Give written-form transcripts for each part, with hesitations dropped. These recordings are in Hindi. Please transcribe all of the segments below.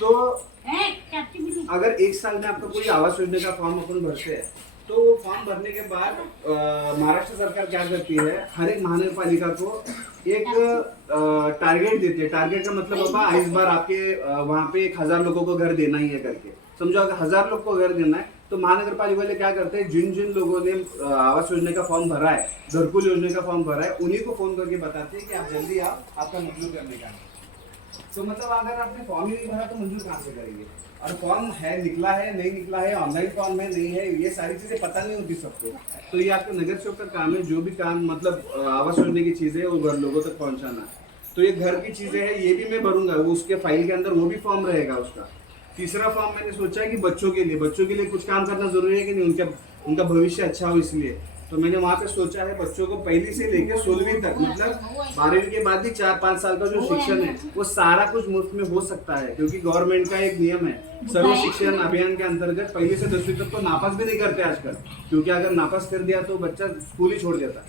तो अगर एक साल में आपका कोई आवास योजना का फॉर्म अपन भरते हैं तो फॉर्म भरने के बाद महाराष्ट्र सरकार क्या करती है, हर एक महानगरपालिका को एक टारगेट देती है। टारगेट का मतलब बाबा इस बार आपके वहाँ पे 1000 लोगों को घर देना ही है करके। समझो अगर 1000 लोग को घर देना है तो महानगर पालिका वाले क्या करते हैं, जिन जिन लोगों ने आवास योजना का फॉर्म भरा है, घरकुल योजना का फॉर्म भरा है, उन्हीं को फोन करके बताते हैं कि आप जल्दी आओ, आपका मंजूर करने का है। तो मतलब अगर आपने फॉर्म ही नहीं भरा तो मंजूर कहाँ से करेंगे? और फॉर्म है, निकला है नहीं निकला है, ऑनलाइन फॉर्म है नहीं है, ये सारी चीजें पता नहीं होती सबको। तो ये आपका नगर सेवक का काम है, जो भी काम मतलब आवास योजना की चीजें वो घर लोगों तक पहुंचाना। तो ये घर की चीजें है, ये भी मैं भरूंगा, वो उसके फाइल के अंदर वो भी फॉर्म रहेगा उसका। तीसरा फॉर्म मैंने सोचा है कि बच्चों के लिए कुछ काम करना जरूरी है कि नहीं, उनका भविष्य अच्छा हो, इसलिए तो मैंने वहाँ पे सोचा है बच्चों को पहली से लेकर 16वीं तक, मतलब 12वीं के बाद भी 4-5 साल का जो शिक्षण है वो सारा कुछ मुफ्त में हो सकता है। क्योंकि गवर्नमेंट का एक नियम है, सर्व शिक्षण अभियान के अंतर्गत पहली से 10वीं तक तो नापास भी नहीं करते आजकल, क्योंकि अगर नापास कर दिया तो बच्चा स्कूल ही छोड़ देता है,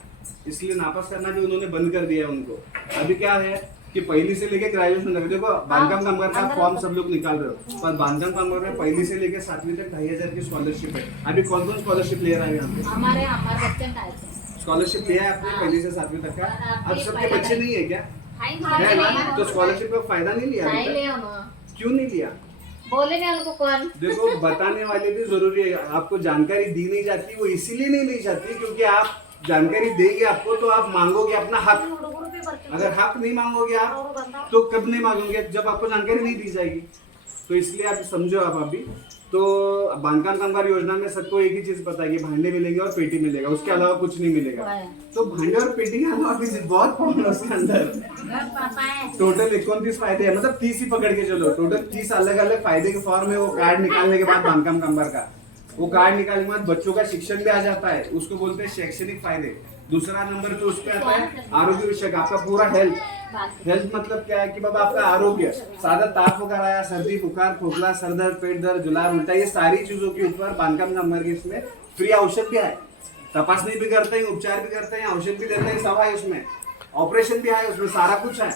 इसलिए नापास करना भी उन्होंने बंद कर दिया है उनको। अभी क्या है कि पहली से लेके ग्रेजुएशन तक, देखो बांधकाम कामगार का फॉर्म सब लोग निकाल रहे हो, पर बांधकाम कामगार में पहली से लेके 7वीं तक 2500 की स्कॉलरशिप है। अभी कौन कौन स्कॉलरशिप ले रहा है यहाँ पे? हमारे बच्चे स्कॉलरशिप लिया है आपने पहली से 7वीं तक का? अब सबके बच्चे नहीं है क्या? है ना? तो स्कॉलरशिप का फायदा नहीं लिया? क्यों नहीं लिया? बोले नहीं उनको कौन? देखो बताने वाले भी जरूरी है, आपको जानकारी दी नहीं जाती, वो इसीलिए नहीं दी जाती क्योंकि आप जानकारी देंगे आपको तो आप मांगोगे अपना हक। अगर हक नहीं मांगोगे आप तो कब नहीं मांगोगे, जब आपको जानकारी नहीं दी जाएगी। तो इसलिए आप समझो आप अभी तो बांधकाम कामगार योजना में सबको एक ही चीज पता है कि भांडे मिलेंगे और पेटी मिलेगा, उसके अलावा कुछ नहीं मिलेगा। तो भांडे और पेटी के अलावा भी बहुत फॉर्म है उसके अंदर। टोटल 29 फायदे है, मतलब 30 ही पकड़ के चलो, टोटल 30 अलग अलग फायदे के फॉर्म है। वो कार्ड निकालने के बाद बांधकाम कामगार का वो कार्ड निकालने के बाद बच्चों का शिक्षण भी आ जाता है, उसको बोलते हैं शैक्षणिक फायदे। दूसरा नंबर पे उस पे आता है आरोग्य विषय का, आपका पूरा हेल्थ मतलब क्या है कि बाबा आपका आरोग्य, सादा ताप वगैरह आया, सर्दी बुखार खोखला सर दर्द पेट दर्द जुलाब उल्टा, ये सारी चीजों के ऊपर बांधकाम कामगार के इसमें फ्री औषध भी है, तपासनी भी करते हैं, उपचार भी करते हैं, औषध भी देते हैं, सब है उसमें, ऑपरेशन भी है उसमें, सारा कुछ है।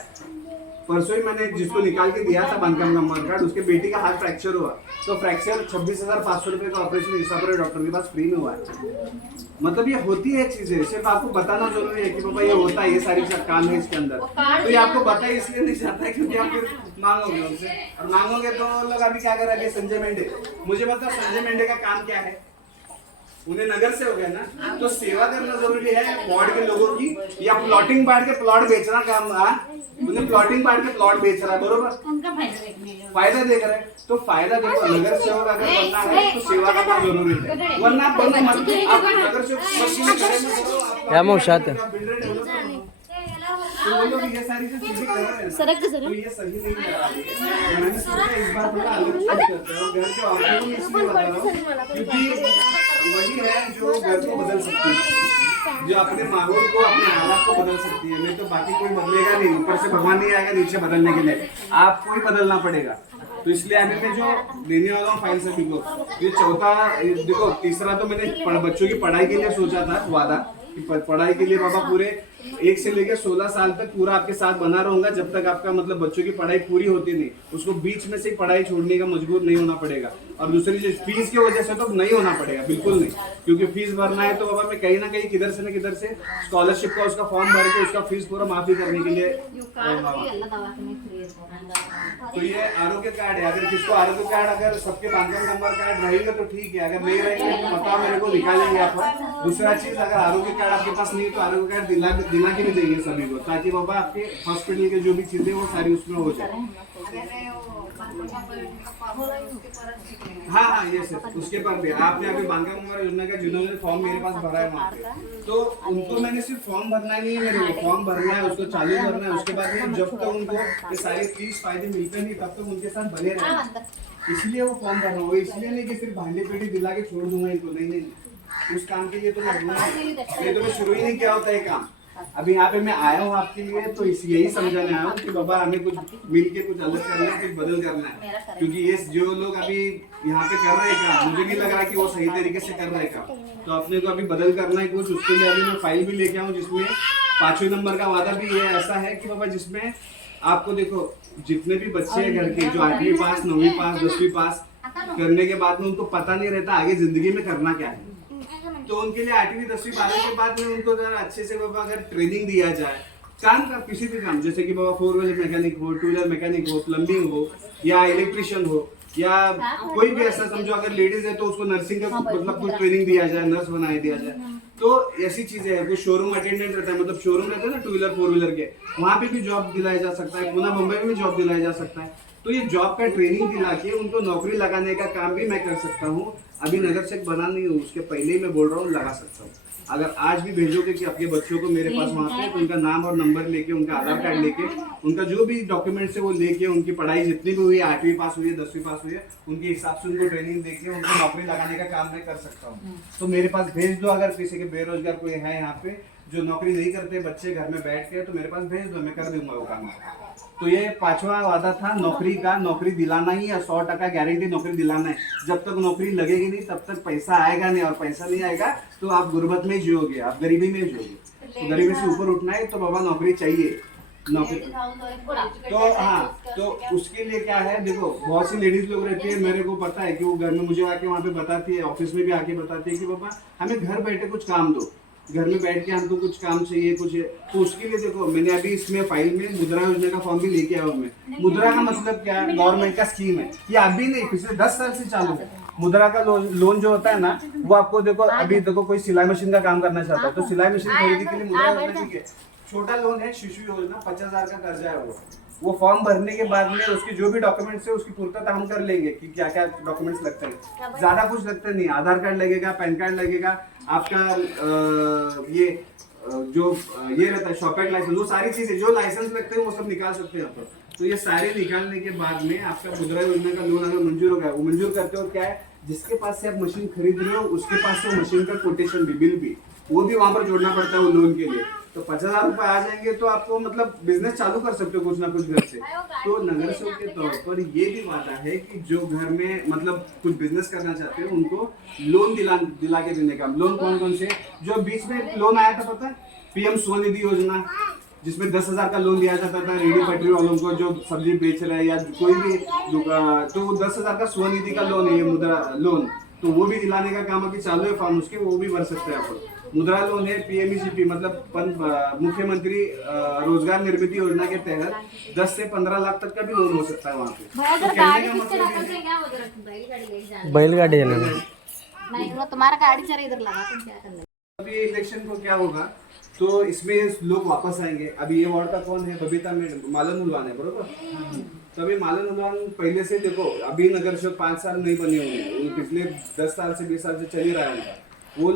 परसों ही मैंने जिसको निकाल के दिया था बांधकाम कामगार कार्ड, उसके बेटी का हाथ फ्रैक्चर हुआ, तो फ्रैक्चर 26,500 रुपए का ऑपरेशन हिसाब से डॉक्टर के पास फ्री में हुआ है। मतलब ये होती है चीजें, सिर्फ आपको बताना जरूरी है कि बाबा ये होता है, ये सारी काम है इसके अंदर। तो ये आपको बताए इसलिए नहीं चाहता है क्योंकि आप फिर मांगोगे उनसे, और मांगोगे तो लोग अभी क्या करेंगे, संजय मेंढे, मुझे बताओ संजय मेंढे का काम क्या है? उन्हें नगर से हो गया ना, तो सेवा करना जरूरी है वार्ड के लोगों की, या प्लॉटिंग बांट के प्लॉट बेचना काम, उन्हें प्लॉटिंग बांट के प्लॉट बेच रहा है, बरोबर, फायदा देख रहे हैं। तो फायदा देखो, नगर सेवक अगर बनना है तो सेवा करना जरूरी है, वरना आप बनो मत। आप नगर सेवक क्या मोशात है, तो वो लोग ये सारी जो चीजें कर रहे हैं तो ये सही नहीं कर रहा है। मैंने सोचा इस बार थोड़ा अलग चीज करते हैं, और घर के औरतों को इसलिए बता रहा हूँ क्योंकि वही है जो घर को बदल सकती है, जो अपने माहौल को अपने हालात को बदल सकती है। नहीं तो बाकी कोई बदलेगा नहीं, ऊपर से भगवान नहीं आएगा नीचे बदलने के लिए, आपको ही बदलना पड़ेगा। तो इसलिए अभी मैं जो देने वाला हूँ फाइल सभी को, ये चौथा देखो, तीसरा तो मैंने बच्चों की पढ़ाई के लिए सोचा था वादा कि पढ़ाई के लिए बाबा पूरे 1 से लेकर 16 साल तक पूरा आपके साथ बना रहूंगा, जब तक आपका मतलब बच्चों की पढ़ाई पूरी होती नहीं, उसको बीच में से पढ़ाई छोड़ने का मजबूर नहीं होना पड़ेगा। और दूसरी चीज फीस की वजह से तो नहीं होना पड़ेगा, बिल्कुल नहीं, क्योंकि फीस भरना है तो बाबा मैं कहीं ना कहीं किधर से न किधर से स्कॉलरशिप का उसका फॉर्म भर के उसका फीस पूरा माफी करने के लिए। तो ये आरोग्य कार्ड है, अगर किसको आरोग्य कार्ड, अगर सबके बांधकाम कामगार कार्ड रहेगा तो ठीक है, अगर नहीं रहेंगे तो बताओ मेरे को, निकालेंगे आप। दूसरा चीज, अगर आरोग्य कार्ड आपके पास नहीं है तो आरोग्य कार्ड दिला के भी देंगे सभी को, ताकि बाबा आपके हॉस्पिटल के जो भी चीजें वो सारी उसमें हो जाए। हाँ ये सर, उसके पर भी आपने अभी बांधकाम कामगार योजना का जिन्होंने फॉर्म मेरे पास भरा है वहाँ पे, तो उनको मैंने सिर्फ फॉर्म भरना नहीं है, मेरे को फॉर्म भरना है, उसको चालू करना है, उसके बाद में जब तक उनको ये सारे 30 फायदे मिलते नहीं तब तक उनके साथ बने रहना, इसलिए वो फॉर्म भरना हो, इसलिए नहीं कि सिर्फ भांडे पेटी दिला के छोड़ दूंगा इनको, नहीं, उस काम के लिए तो मैं ये तो मैं शुरू ही नहीं किया होता है काम। अभी यहाँ पे मैं आया हूँ आपके लिए तो यही समझाने आया हूँ कि बाबा हमें कुछ मिल के कुछ अलग करना है, कुछ बदल करना है, क्योंकि ये जो लोग अभी यहाँ पे कर रहे हैं काम, मुझे नहीं लग रहा कि वो सही तरीके से कर रहे हैं काम, तो अपने को अभी बदल करना है कुछ। उसके लिए अभी मैं फाइल भी लेके आऊँ जिसमें 5वें नंबर का वादा भी ये ऐसा है कि बाबा जिसमें आपको देखो जितने भी बच्चे हैं घर के जो 8वीं पास 9वीं पास 10वीं पास करने के बाद में उनको पता नहीं रहता आगे जिंदगी में करना क्या है, तो उनके लिए 8वीं 10वीं 12वीं के बाद में उनको जरा अच्छे से बाबा अगर ट्रेनिंग दिया जाए काम का किसी भी काम, जैसे कि बाबा 4 व्हीलर मैकेनिक हो, 2 व्हीलर मैकेनिक हो, प्लम्बिंग हो या इलेक्ट्रिशियन हो या कोई भी ऐसा समझो, अगर लेडीज है तो उसको नर्सिंग का मतलब कुछ ट्रेनिंग दिया जाए, नर्स बना दिया जाए, तो ऐसी चीजें है। कोई शोरूम अटेंडेंट रहता है, मतलब शोरूम रहता है ना 2 व्हीलर 4 व्हीलर के, वहाँ पे भी जॉब दिलाया जा सकता है, पुणे मुंबई में भी जॉब दिलाया जा सकता है। तो ये जॉब का ट्रेनिंग दिला के उनको नौकरी लगाने का काम भी मैं कर सकता हूँ। अभी नगर चेक बना नहीं हूँ, उसके पहले ही मैं बोल रहा हूँ लगा सकता हूँ। अगर आज भी भेजोगे कि आपके बच्चों को मेरे पास वहाँ पे, तो उनका नाम और नंबर लेके, उनका आधार कार्ड लेके, उनका जो भी डॉक्यूमेंट्स है वो लेके, उनकी पढ़ाई जितनी भी हुई है, 8वीं पास हुई है 10वीं पास हुई है, उनके हिसाब से उनको ट्रेनिंग देके उनको नौकरी लगाने का काम मैं कर सकता हूँ। तो मेरे पास भेज दो, अगर किसी के बेरोजगार कोई है यहाँ पे जो नौकरी नहीं करते, बच्चे घर में बैठ के, तो मेरे पास भेज दो, मैं कर दूंगा वो काम। तो ये 5वां वादा था नौकरी का, नौकरी दिलाना ही है, 100% गारंटी नौकरी दिलाना है। जब तक नौकरी लगेगी नहीं तब तक पैसा आएगा नहीं, और पैसा नहीं आएगा तो आप गुर्बत में जियोगे, आप गरीबी में जियोगे। तो गरीबी से ऊपर उठना है तो बाबा नौकरी चाहिए, नौकरी। तो हाँ, तो उसके लिए क्या है, देखो बहुत सी लेडीज लोग रहती है, मेरे को पता है कि वो घर में मुझे आके वहाँ पे बताती है, ऑफिस में भी आके बताती है कि पापा हमें घर बैठे कुछ काम दो, घर में बैठ के हमको कुछ काम चाहिए कुछ है। तो उसके लिए देखो मैंने अभी इसमें फाइल में मुद्रा योजना का फॉर्म भी लेके आया हूँ मैं। मुद्रा का मतलब क्या है, गवर्नमेंट का स्कीम है, ये अभी नहीं पिछले 10 साल से चालू है। मुद्रा का लोन जो होता है ना, वो आपको देखो अभी देखो कोई सिलाई मशीन का काम करना चाहता है तो सिलाई मशीन खरीदने के लिए मुद्रा योजना चाहिए। छोटा लोन है शिशु योजना, 50,000 का कर्जा है वो फॉर्म भरने के बाद में उसके जो भी डॉक्यूमेंट्स है उसकी पूर्तता हम कर लेंगे कि क्या क्या डॉक्यूमेंट्स लगते हैं। ज्यादा कुछ लगता नहीं, आधार कार्ड लगेगा, पैन कार्ड लगेगा, आपका जो ये रहता है शॉपेट लाइसेंस, वो सारी चीजें जो लाइसेंस लगते हैं वो सब निकाल सकते हैं आप। तो ये सारे निकालने के बाद में आपका मुद्रा योजना का लोन अगर मंजूर हो गया, वो मंजूर करते हो क्या है, जिसके पास से आप मशीन खरीद रहे हो उसके पास से मशीन का कोटेशन भी, बिल भी, वो भी वहां पर जोड़ना पड़ता है वो लोन के लिए। तो 50,000 रुपए आ जाएंगे तो आपको मतलब बिजनेस चालू कर सकते हो कुछ ना कुछ घर से। तो नगर सेवक के तौर पर ये भी वादा है कि जो घर में मतलब कुछ बिजनेस करना चाहते हैं उनको लोन दिला के देने का। लोन कौन कौन से, जो बीच में लोन आया था पता है, PM स्वनिधि योजना, जिसमें 10,000 का लोन दिया जाता था रेडी पटरी वालों को जो सब्जी बेच रहे हैं या कोई भी दुकान, तो 10,000 का स्वनिधि का लोन है ये मुद्रा लोन, तो वो भी दिलाने का काम अभी चालू है फॉर्म उसके, वो भी भर सकते हैं आप। मुद्रा लोन है PMEGP मतलब मुख्यमंत्री रोजगार निर्मित योजना के तहत 10 से 15 लाख तक का भी लोन हो सकता है वहाँ पे। तो कहने का मतलब बैलगाड़ी है ना, तुम्हारा गाड़ी चल इधर लगा, तुम क्या कर रहे हो? अभी इलेक्शन को क्या होगा तो इसमें लोग वापस आएंगे। अभी ये वार्ड का कौन है, बबीता मैडम, मालन उलवान है बरोबर। तो अभी मालन उलवान पहले से देखो अभी नगर सेवक 5 साल नहीं बने होंगे, पिछले 10 साल से 20 साल से चल ही रहा है उनका। वो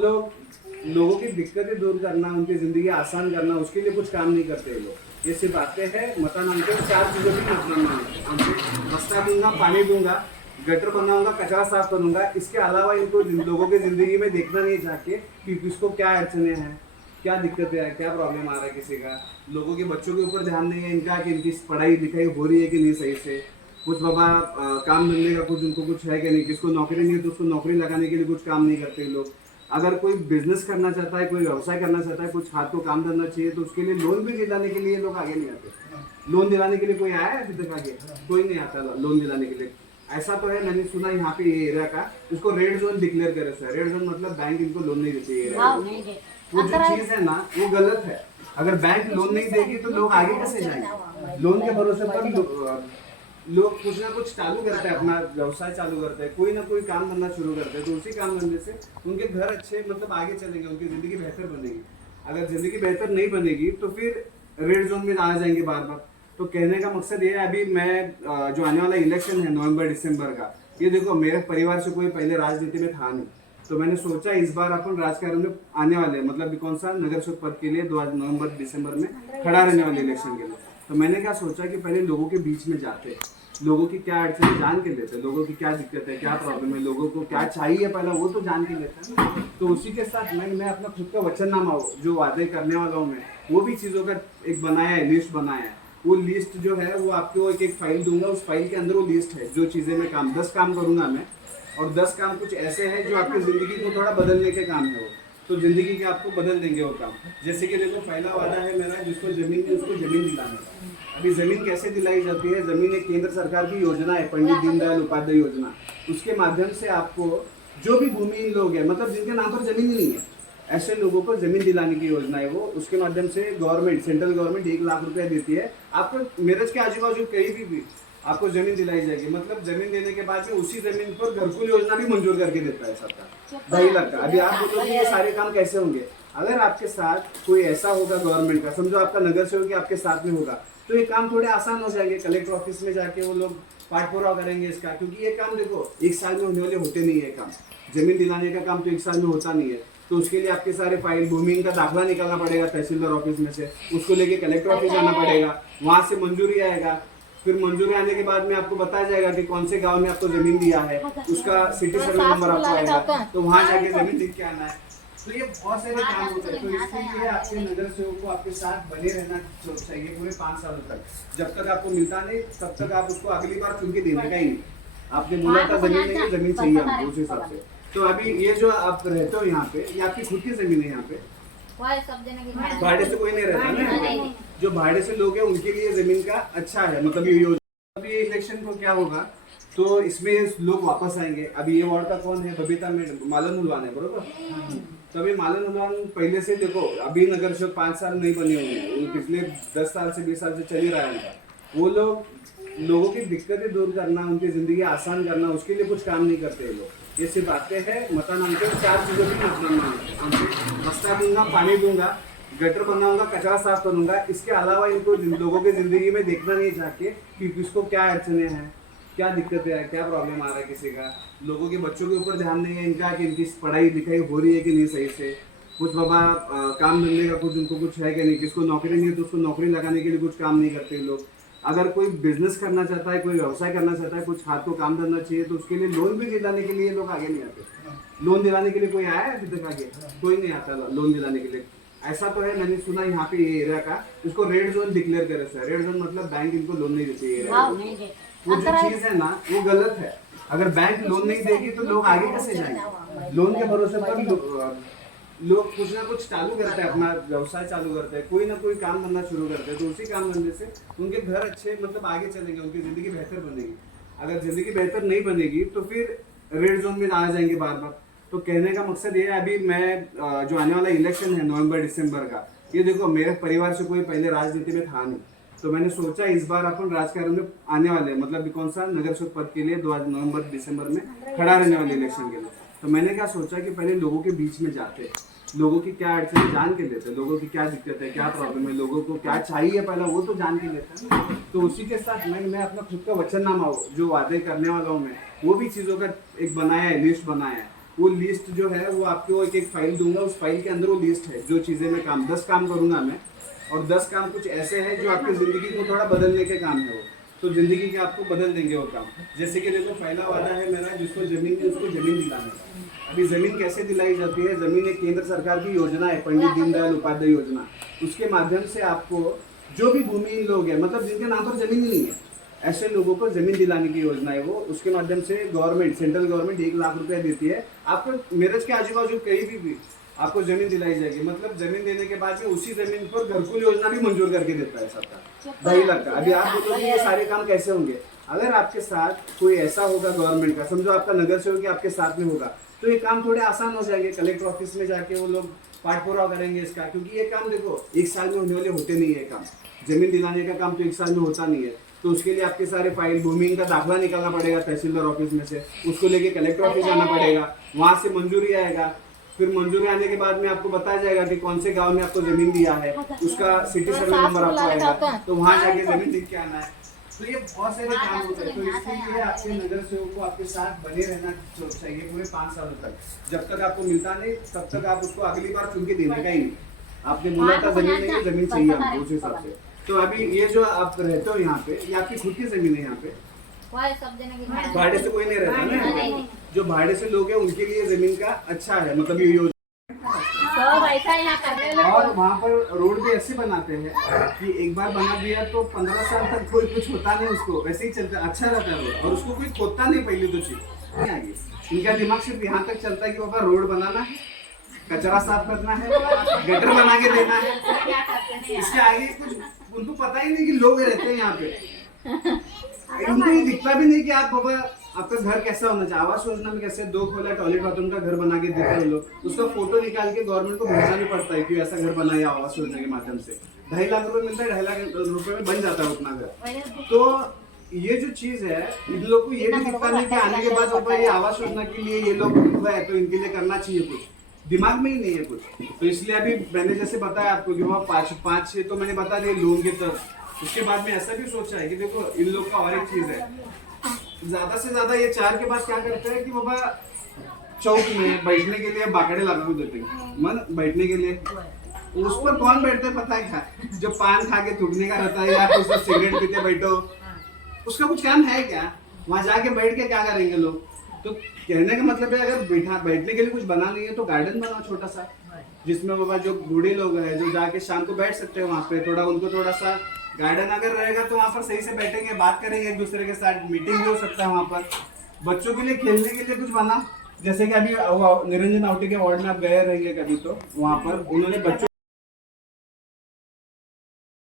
लोगों की दिक्कतें दूर करना, उनकी जिंदगी आसान करना, उसके लिए कुछ काम नहीं करते लोग। ये सिर्फ आते हैं मतदान, उनके 4 चीजों की मतदान मांगते, रास्ता दूंगा, पानी दूंगा, गटर बनाऊंगा, कचरा साफ करूंगा। इसके अलावा इनको लोगों की जिंदगी में देखना नहीं चाहते कि किसको क्या अड़चने हैं, क्या दिक्कतें हैं, क्या प्रॉब्लम आ रहा है किसी का। लोगों के बच्चों के ऊपर ध्यान नहीं है इनका कि इनकी पढ़ाई लिखाई हो रही है कि नहीं सही से, कुछ बाबा काम धंधे का कुछ उनको कुछ है कि नहीं, किसको नौकरी नहीं है तो उसको नौकरी लगाने के लिए कुछ काम नहीं करते लोग। अगर कोई बिजनेस करना चाहता है, कोई व्यवसाय करना चाहता है, कुछ हाथ को काम करना चाहिए तो उसके लिए लोन भी दिलाने के लिए लोग आगे नहीं आते। लोन दिलाने के लिए कोई आया है अभी तक आगे? कोई नहीं आता लोन दिलाने के लिए। ऐसा तो है, मैंने सुना यहाँ पे ये एरिया का इसको रेड जोन डिक्लेयर करे। रेड जोन मतलब बैंक इनको लोन नहीं देती है। वो जो चीज है ना वो गलत है। अगर बैंक लोन नहीं देगी तो लोग आगे कैसे जाएंगे? लोन के भरोसे पर लोग कुछ ना कुछ चालू करते हैं, अपना व्यवसाय चालू करते हैं, कोई ना कोई काम धंधा शुरू करते हैं, तो उसी काम धंधे से उनके घर अच्छे मतलब आगे चलेंगे, उनकी जिंदगी बेहतर बनेगी। अगर जिंदगी बेहतर नहीं बनेगी तो फिर रेड जोन में आ जाएंगे बार बार। तो कहने का मकसद ये है, अभी मैं जो आने वाला इलेक्शन है नवंबर दिसंबर का, ये देखो मेरे परिवार से कोई पहले राजनीति में था नहीं, तो मैंने सोचा इस बार अपन राजकारण में आने वाले मतलब कौन सा नगर सेवक पद के लिए नवंबर दिसंबर में खड़ा रहने वाले इलेक्शन के लिए। तो मैंने क्या सोचा कि पहले लोगों के बीच में जाते, लोगों की क्या अड़चन जान के लेते, लोगों की क्या दिक्कत है, क्या प्रॉब्लम है, लोगों को क्या चाहिए पहला वो तो जान के लेते हैं। तो उसी के साथ मैं अपना खुद का वचननामा जो वादे करने वाला हूँ मैं, वो भी चीज़ों का एक बनाया है, लिस्ट बनाया है। वो लिस्ट जो है वो आपको एक फाइल दूंगा, उस फाइल के अंदर वो लिस्ट है जो चीज़ें मैं 10 काम करूँगा मैं, और 10 काम कुछ ऐसे हैं जो आपकी ज़िंदगी को थोड़ा बदलने के काम है। वो तो ज़िंदगी के आपको बदल देंगे वो काम। जैसे कि देखो पहला वादा है मेरा, जिसको ज़मीन है उसको ज़मीन दिलाने का। अभी जमीन कैसे दिलाई जाती है? जमीन एक केंद्र सरकार की योजना है, पंडित दीनदयाल उपाध्याय योजना। उसके माध्यम से आपको जो भी भूमिहीन लोग हैं, मतलब जिनके नाम पर जमीन नहीं है, ऐसे लोगों को जमीन दिलाने की योजना है वो। उसके माध्यम से गवर्नमेंट, सेंट्रल गवर्नमेंट 1 लाख रुपया देती है आपको। मेरठ के आजू बाजू कहीं भी आपको जमीन दिलाई जाएगी। मतलब जमीन देने के बाद में उसी जमीन पर घरकुल योजना भी मंजूर करके देता है सरकार, 2.5 लाख का। अभी आप बोलोगे ये सारे काम कैसे होंगे? अगर आपके साथ कोई ऐसा होगा गवर्नमेंट का, समझो आपका नगर सेवक आपके साथ में होगा, तो ये काम थोड़े आसान हो जाएंगे। कलेक्टर ऑफिस में जाके वो लोग पाठ पूरा करेंगे इसका, क्योंकि ये काम देखो 1 साल में होने वाले होते नहीं है काम। जमीन दिलाने का काम तो 1 साल में होता नहीं है। तो उसके लिए आपके सारे फाइल, भूमि का दाखला निकालना पड़ेगा तहसीलदार ऑफिस में से, उसको लेके कलेक्टर ऑफिस जाना पड़ेगा, वहां से मंजूरी आएगा। फिर मंजूरी आने के बाद में आपको बताया जाएगा कि कौन से गांव में आपको जमीन दिया है, उसका सिटी सर्वे नंबर आपको आएगा, तो वहां जाके जमीन लिख के आना है। तो ये बहुत सारे काम होते हैं। तो इसलिए आपके नगर सेवक को आपके साथ बने रहना चाहिए पूरे 5 सालों तक। जब तक आपको मिलता नहीं तब तक आप उसको अगली बार चुन के देने का ही नहीं। आपने बोला था जमीन नहीं है, जमीन चाहिए हमको उस हिसाब से। तो अभी ये जो आप रहते हो यहाँ पे, ये आपकी खुद की जमीन है यहाँ पे? भाड़े से कोई नहीं रहता ना। जो भाड़े से लोग हैं उनके लिए जमीन का अच्छा है, मतलब ये योजना। अभी ये इलेक्शन को क्या होगा, तो इसमें लोग वापस आएंगे। अभी ये वार्ड का कौन है? बबीता मैडम, मालन उलवान है, बरोबर? तो अभी मालन उलवान पहले से देखो, अभी नगर सेवक 5 साल नहीं बने होंगे, पिछले 10 साल से 20 साल से चल ही रहा है। वो लोगों की दिक्कतें दूर करना, उनकी जिंदगी आसान करना, उसके लिए कुछ काम नहीं करते ये लोग। ये सिर्फ आते हैं, मता मांगते हैं, 4 चीजों की मतदान मांगते, मस्ता दूंगा, पानी दूंगा, गटर बनाऊंगा, कचरा साफ करूंगा। इसके अलावा इनको लोगों की जिंदगी में देखना नहीं चाहते कि किसको क्या अड़चने हैं, क्या दिक्कतें हैं, क्या प्रॉब्लम आ रहा है किसी का। लोगों के बच्चों के ऊपर ध्यान नहीं है इनका कि इनकी पढ़ाई लिखाई हो रही है कि नहीं सही से। कुछ बाबा काम धंधे का कुछ उनको कुछ है कि नहीं, किसको नौकरी नहीं है तो उसको नौकरी लगाने के लिए कुछ काम नहीं करते लोग। अगर कोई बिजनेस करना चाहता है, कोई व्यवसाय करना चाहता है, कुछ हाथ को काम धंधा चाहिए, तो उसके लिए लोन भी दिलाने के लिए लोग आगे नहीं आते। लोन दिलाने के लिए कोई आया है अभी तक आगे? कोई नहीं आता लोन दिलाने के लिए। ऐसा तो है, मैंने सुना यहाँ पे ये एरिया का, इसको रेड जोन डिक्लेयर करे सर। रेड जोन मतलब बैंक इनको लोन नहीं देती है। वो जो चीज है ना वो गलत है। अगर बैंक लोन नहीं देगी तो लोग आगे कैसे जाएंगे? लोन के भरोसे पर लोग कुछ ना कुछ चालू करते हैं, अपना व्यवसाय चालू करते हैं, कोई ना कोई काम धंधा शुरू करते हैं। तो उसी काम धंधे से उनके घर अच्छे मतलब आगे चलेंगे, उनकी जिंदगी बेहतर बनेगी। अगर जिंदगी बेहतर नहीं बनेगी तो फिर रेड जोन में आ जाएंगे बार बार। तो कहने का मकसद ये है, अभी मैं जो आने वाला इलेक्शन है नवंबर दिसंबर का, ये देखो मेरे परिवार से कोई पहले राजनीति में था नहीं, तो मैंने सोचा इस बार अपन राजकारण में आने वाले, मतलब कौन सा नगर सेवक पद के लिए 2 नवंबर दिसंबर में खड़ा रहने वाले इलेक्शन के लिए। तो मैंने क्या सोचा कि पहले लोगों के बीच में जाते, लोगों की क्या अड़चन जान के लेते, लोगों की क्या दिक्कत है, क्या प्रॉब्लम है, लोगों को क्या चाहिए पहला वो तो जान के लेता है। तो उसी के साथ मैं अपना खुद का वचननामा जो वादे करने वाला हूँ मैं, वो भी चीज़ों का एक बनाया है, लिस्ट बनाया है। वो लिस्ट जो है वो आपको एक फाइल दूंगा, उस फाइल के अंदर वो लिस्ट है जो चीज़ें मैं काम 10 काम करूँगा मैं, और 10 काम कुछ ऐसे हैं जो आपकी ज़िंदगी को थोड़ा बदलने के काम है। वो तो ज़िंदगी के आपको बदल देंगे वो काम। जैसे कि देखो पहला वादा है मेरा, जिसको ज़मीन है उसको ज़मीन दिलाना। अभी ज़मीन कैसे दिलाई जाती है? ज़मीन एक केंद्र सरकार की योजना है, पंडित दीनदयाल उपाध्याय योजना। उसके माध्यम से आपको जो भी भूमिहीन लोग हैं, मतलब जिनके नाम पर ज़मीन नहीं है, ऐसे लोगों को जमीन दिलाने की योजना है वो। उसके माध्यम से गवर्नमेंट, सेंट्रल गवर्नमेंट 1 लाख रुपया देती है आपको। मेरठ के आजू बाजू कहीं भी आपको जमीन दिलाई जाएगी। मतलब जमीन देने के बाद में उसी जमीन पर घरकुल योजना भी मंजूर करके देता है सरकार, 2.5 लाख का। अभी आप बोलोगे ये सारे काम कैसे होंगे? अगर आपके साथ कोई ऐसा होगा गवर्नमेंट का, समझो आपका नगर सेवक आपके साथ में होगा, तो ये काम थोड़े आसान हो जाएंगे। कलेक्टर ऑफिस में जाके वो लोग पाठ पूरा करेंगे इसका, क्योंकि ये काम देखो 1 साल में होने वाले होते नहीं है काम। जमीन दिलाने का काम तो 1 साल में होता नहीं है। तो उसके लिए आपके सारे फाइल, भूमि का दाखला निकालना पड़ेगा तहसीलदार ऑफिस में से, उसको लेके कलेक्टर ऑफिस जाना पड़ेगा, वहां से मंजूरी आएगा। फिर मंजूरी आने के बाद में आपको बताया जाएगा कि कौन से गांव में आपको जमीन दिया है, उसका सिटी सर्वे नंबर आपको आएगा, तो वहां जाके जमीन लिख के आना है। तो ये बहुत सारे काम होते हैं। तो इसलिए आपके नगर सेवक को आपके साथ बने रहना चाहिए पूरे 5 सालों तक। जब तक आपको मिलता नहीं तब तक आप उसको अगली बार चुन के देने का ही नहीं। आपने बोला था जमीन नहीं है, जमीन चाहिए हमको उस हिसाब से। तो अभी ये जो आप रहते हो यहाँ पे, ये आपकी खुद की जमीन है यहाँ पे? भाड़े से कोई नहीं रहता ना। जो भाड़े से लोग हैं उनके लिए जमीन का अच्छा है, मतलब ये योजना। और वहाँ पर रोड भी ऐसे बनाते हैं कि एक बार बना दिया तो 15 साल तक कोई कुछ होता नहीं, उसको वैसे ही चलता, अच्छा रहता है रोड, और उसको कोई खोदता नहीं पहले तो चीज आगे। इनका दिमाग सिर्फ यहाँ तक चलता है कि बाबा रोड बनाना है, कचरा साफ करना है, गटर बना के देना है, इसके आगे कुछ उनको पता ही नहीं कि लोग रहते हैं यहाँ पे। उनको ये दिखता भी नहीं कि आप बाबा आपका घर कैसा होना चाहिए। आवास योजना में कैसे 2 खोला टॉयलेट बाथरूम का घर बना के देते हैं लोग, उसका फोटो निकाल के गवर्नमेंट को भेजना भी पड़ता है कि ऐसा घर बनाया आवास योजना के माध्यम से। 2.5 लाख रुपए मिलता है, 2.5 लाख रुपए में बन जाता है उतना घर। तो ये जो चीज है, इन लोग को ये भी दिखता नहीं कि आने के बाद बाबा ये आवास योजना के लिए ये लोग है तो इनके लिए करना चाहिए कुछ, दिमाग में ही नहीं है कुछ। तो इसलिए अभी मैंने जैसे बताया आपको कि वहाँ 5-6 तो मैंने बता दिया लोन के तरफ। उसके बाद में ऐसा भी सोचा है कि देखो इन लोग का और एक चीज है, ज्यादा से ज्यादा ये 4 के बाद क्या करते हैं कि बाबा चौक में बैठने के लिए बाकड़े लागू देते हैं, मन बैठने के लिए। उस पर कौन बैठते हैं पता है क्या? जो पान खा के थूकने का रहता है या तो उसमें सिगरेट पीते बैठो, उसका कुछ काम है क्या? वहां जाके बैठ के क्या करेंगे लोग? तो कहने का मतलब है अगर बैठने के लिए कुछ बना नहीं है तो गार्डन बनाओ छोटा सा, जिसमें बाबा जो बूढ़े लोग हैं जो जाके शाम को बैठ सकते हैं वहाँ पे, थोड़ा उनको थोड़ा सा गार्डन अगर रहेगा तो वहाँ पर सही से बैठेंगे, बात करेंगे एक दूसरे के साथ, मीटिंग भी हो सकता है वहाँ पर। बच्चों के लिए खेलने के लिए कुछ बना, जैसे कि अभी निरंजन आवटी के वार्ड में आप गए रहेंगे कभी, तो वहाँ पर उन्होंने बच्चों